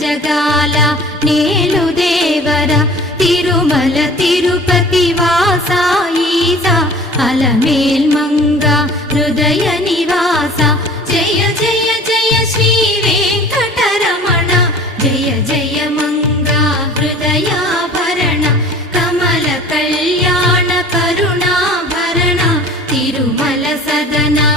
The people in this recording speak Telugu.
జగాల నేలు దేవర తిరుమల తిరుపతి వాసా ఈసా అలమేల్ మంగ హృదయ నివాస జయ జయ జయ శ్రీ వెంకటరమణ జయ జయ మంగ హృదయాభరణ కమల కళ్యాణ కరుణాభరణ తిరుమల సదనా